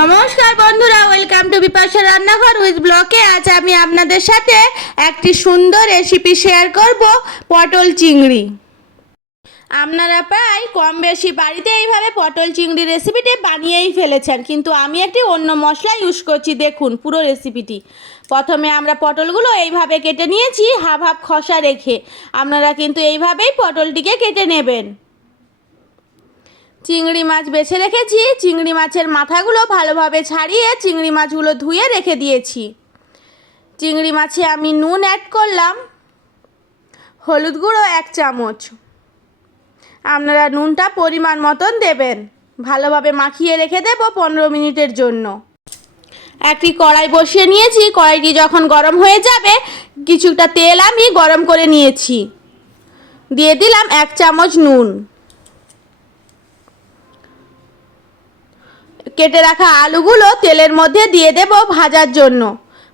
নমস্কার বন্ধুরা welcome to Bipasha রান্নাঘর উইথ ব্লকে আজ আমি আপনাদের সাথে একটি সুন্দর রেসিপি শেয়ার করব, পটল চিংড়ি। আপনারা প্রায় কম বেশি বাড়িতে এইভাবে পটল চিংড়ি রেসিপিটি বানিয়েই ফেলেছেন, কিন্তু আমি একটি অন্য মশলা ইউজ করছি, দেখুন পুরো রেসিপিটি প্রথমে আমরা পটলগুলো এইভাবে কেটে নিয়েছি, হাফ হাফ খসা রেখে। আপনারা কিন্তু এইভাবেই পটলটিকে কেটে নেবেন। চিংড়ি মাছ বেছে রেখেছি, চিংড়ি মাছের মাথাগুলো ভালোভাবে ছাড়িয়ে চিংড়ি মাছগুলো ধুয়ে রেখে দিয়েছি। চিংড়ি মাছে আমি নুন অ্যাড করলাম, হলুদ গুঁড়ো এক চামচ। আপনারা নুনটা পরিমাণ মতন দেবেন, ভালোভাবে মাখিয়ে রেখে দেব পনেরো মিনিটের জন্য। একটি কড়াই বসিয়ে নিয়েছি, কড়াইটি যখন গরম হয়ে যাবে, কিছুটা তেল আমি গরম করে নিয়েছি। দিয়ে দিলাম এক চামচ নুন। কেটে রাখা আলুগুলো তেলের মধ্যে দিয়ে দেব ভাজার জন্য।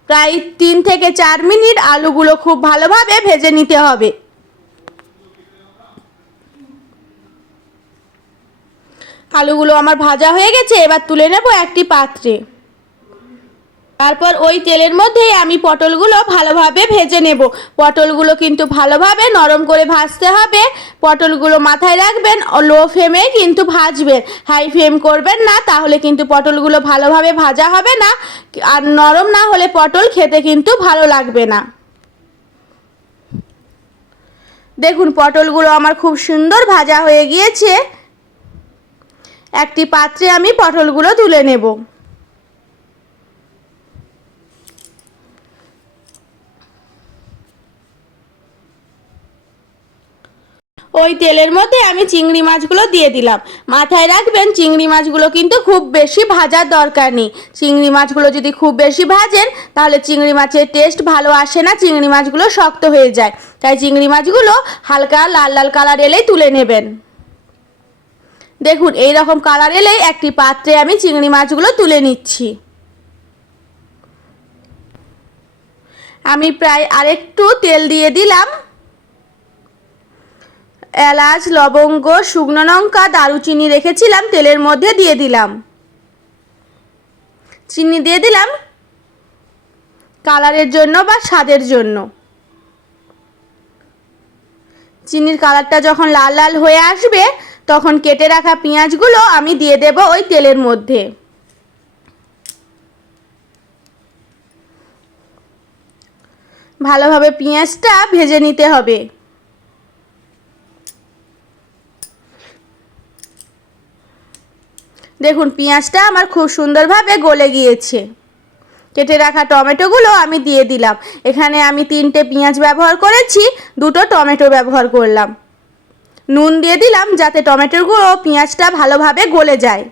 প্রায় তিন থেকে চার মিনিট আলুগুলো খুব ভালোভাবে ভেজে নিতে হবে। আলুগুলো আমার ভাজা হয়ে গেছে, এবার তুলে নেব একটি পাত্রে। তারপর ওই তেলের মধ্যেই আমি পটলগুলো ভালোভাবে ভেজে নেব। পটলগুলো কিন্তু ভালোভাবে নরম করে ভাজতে হবে। পটলগুলো মাথায় রাখবেন লো ফ্লেমে কিন্তু ভাজবেন। হাই ফ্লেম করবেন না, তাহলে কিন্তু পটলগুলো ভালোভাবে ভাজা হবে না। আর নরম না হলে পটল খেতে কিন্তু ভালো লাগবে না। দেখুন, পটলগুলো আমার খুব সুন্দর ভাজা হয়ে গিয়েছে। একটি পাত্রে আমি পটলগুলো তুলে নেব। ওই তেলের মধ্যে আমি চিংড়ি মাছগুলো দিয়ে দিলাম। মাথায় রাখবেন, চিংড়ি মাছগুলো কিন্তু খুব বেশি ভাজার দরকার নেই। চিংড়ি মাছগুলো যদি খুব বেশি ভাজেন, তাহলে চিংড়ি মাছের টেস্ট ভালো আসে না, চিংড়ি মাছগুলো শক্ত হয়ে যায়। তাই চিংড়ি মাছগুলো হালকা লাল লাল কালার এলেই তুলে নেবেন। দেখুন এই রকম কালার এলেই একটি পাত্রে আমি চিংড়ি মাছগুলো তুলে নিচ্ছি। আমি প্রায় আরেকটু তেল দিয়ে দিলাম। এলাচ, লবঙ্গ, শুকনো লঙ্কা, দারুচিনি রেখেছিলাম, তেলের মধ্যে দিয়ে দিলাম। চিনি দিয়ে দিলাম কালারের জন্য বা স্বাদের জন্য। চিনির কালারটা যখন লাল লাল হয়ে আসবে, তখন কেটে রাখা পেঁয়াজগুলো আমি দিয়ে দেব ওই তেলের মধ্যে। ভালোভাবে পেঁয়াজটা ভেজে নিতে হবে। দেখুন, পেঁয়াজটা আমার খুব সুন্দরভাবে গলে গিয়েছে। কেটে রাখা টমেটোগুলো আমি দিয়ে দিলাম। এখানে আমি তিনটে পেঁয়াজ ব্যবহার করেছি, দুটো টমেটো ব্যবহার করলাম। নুন দিয়ে দিলাম যাতে টমেটোগুলো পেঁয়াজটা ভালোভাবে গলে যায়।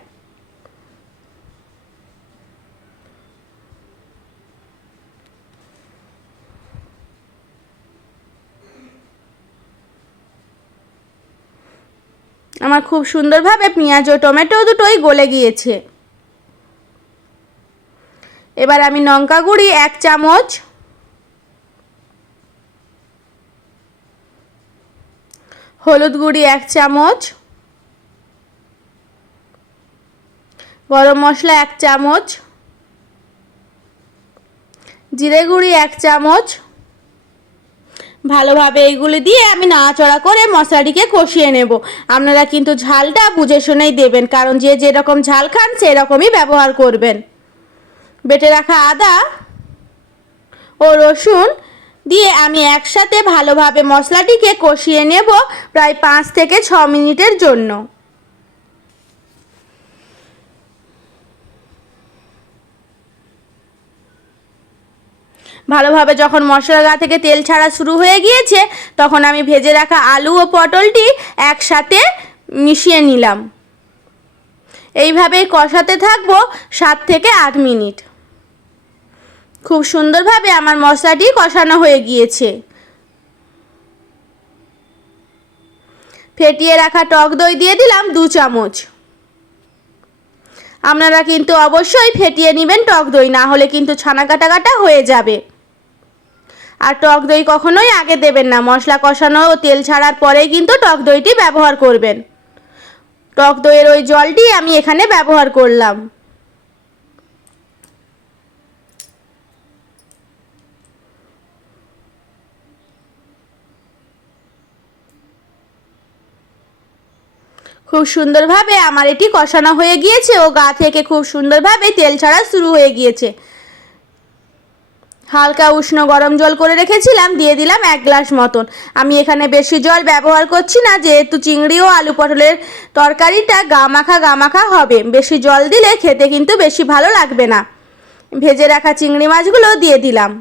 আমার খুব সুন্দরভাবে পেঁয়াজ ও টমেটো দুটোই গলে গিয়েছে। এবার আমি লঙ্কা গুঁড়ি এক চামচ। হলুদ গুঁড়ি এক চামচ। গরম মশলা এক চামচ। জিরে গুঁড়ি এক চামচ। ভালোভাবে এইগুলি দিয়ে আমি নাড়াচড়া করে মশলাটিকে কষিয়ে নেব। আপনারা কিন্তু ঝালটা বুঝে শুনেই দেবেন, কারণ যে যেরকম ঝাল খান সেরকমই ব্যবহার করবেন। বেটে রাখা আদা ও রসুন দিয়ে আমি একসাথে ভালোভাবে মশলাটিকে কষিয়ে নেব প্রায় পাঁচ থেকে ছ মিনিটের জন্য। ভালোভাবে যখন মশলা গা থেকে তেল ছাড়া শুরু হয়ে গিয়েছে, তখন আমি ভেজে রাখা আলু ও পটলটি একসাথে মিশিয়ে নিলাম। এইভাবেই কষাতে থাকব সাত থেকে আট মিনিট। খুব সুন্দরভাবে আমার মশলাটি কষানো হয়ে গিয়েছে। ফেটিয়ে রাখা টক দই দিয়ে দিলাম দু চামচ। আপনারা কিন্তু অবশ্যই ফেটিয়ে নেবেন টক দই, না হলে কিন্তু ছানা কাটা কাটা হয়ে যাবে। আর টক দই কখনোই আগে দেবেন না। মশলা কষানো ও তেল ছাড়ার পরে কিন্তু টক দইটি ব্যবহার করবেন। টক দইয়ের ওই জলটি আমি এখানে ব্যবহার করলাম। খুব সুন্দরভাবে আমার এটি কষানো হয়ে গিয়েছে ও গা থেকে খুব সুন্দরভাবে তেল ছাড়া শুরু হয়ে গিয়েছে। হালকা উষ্ণ গরম জল করে রেখেছিলাম, দিয়ে দিলাম এক গ্লাস মতন। আমি এখানে বেশি জল ব্যবহার করছি না, যেহেতু চিংড়ি ও আলু পটলের তরকারিটা গামাখা গামাখা হবে। বেশি জল দিলে খেতে কিন্তু বেশি ভালো লাগবে না। ভেজে রাখা চিংড়ি মাছগুলো দিয়ে দিলাম।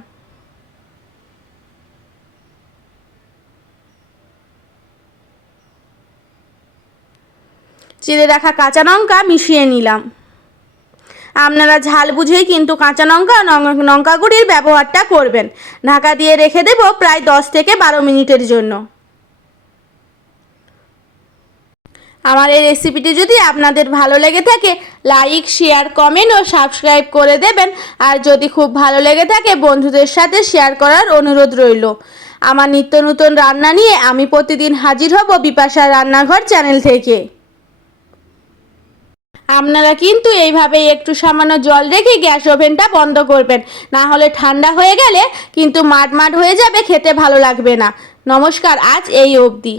চিড়ে রাখা কাঁচা লঙ্কা মিশিয়ে নিলাম। আপনারা ঝাল বুঝেই কিন্তু কাঁচা লঙ্কা লঙ্কা গুঁড়ির ব্যবহারটা করবেন। ঢাকা দিয়ে রেখে দেব প্রায় দশ থেকে বারো মিনিটের জন্য। আমার এই রেসিপিটি যদি আপনাদের ভালো লেগে থাকে, লাইক, শেয়ার, কমেন্ট ও সাবস্ক্রাইব করে দেবেন। আর যদি খুব ভালো লেগে থাকে, বন্ধুদের সাথে শেয়ার করার অনুরোধ রইল। আমার নিত্য নতুন রান্না নিয়ে আমি প্রতিদিন হাজির হব বিপাশা রান্নাঘর চ্যানেল থেকে। আপনারা কিন্তু এইভাবে একটু সামান্য জল রেখে গ্যাস ওভেনটা বন্ধ করবেন। না হলে ঠান্ডা হয়ে গেলে কিন্তু মাট মাট হয়ে যাবে, খেতে ভালো লাগবে না। নমস্কার, আজ এই অবধি।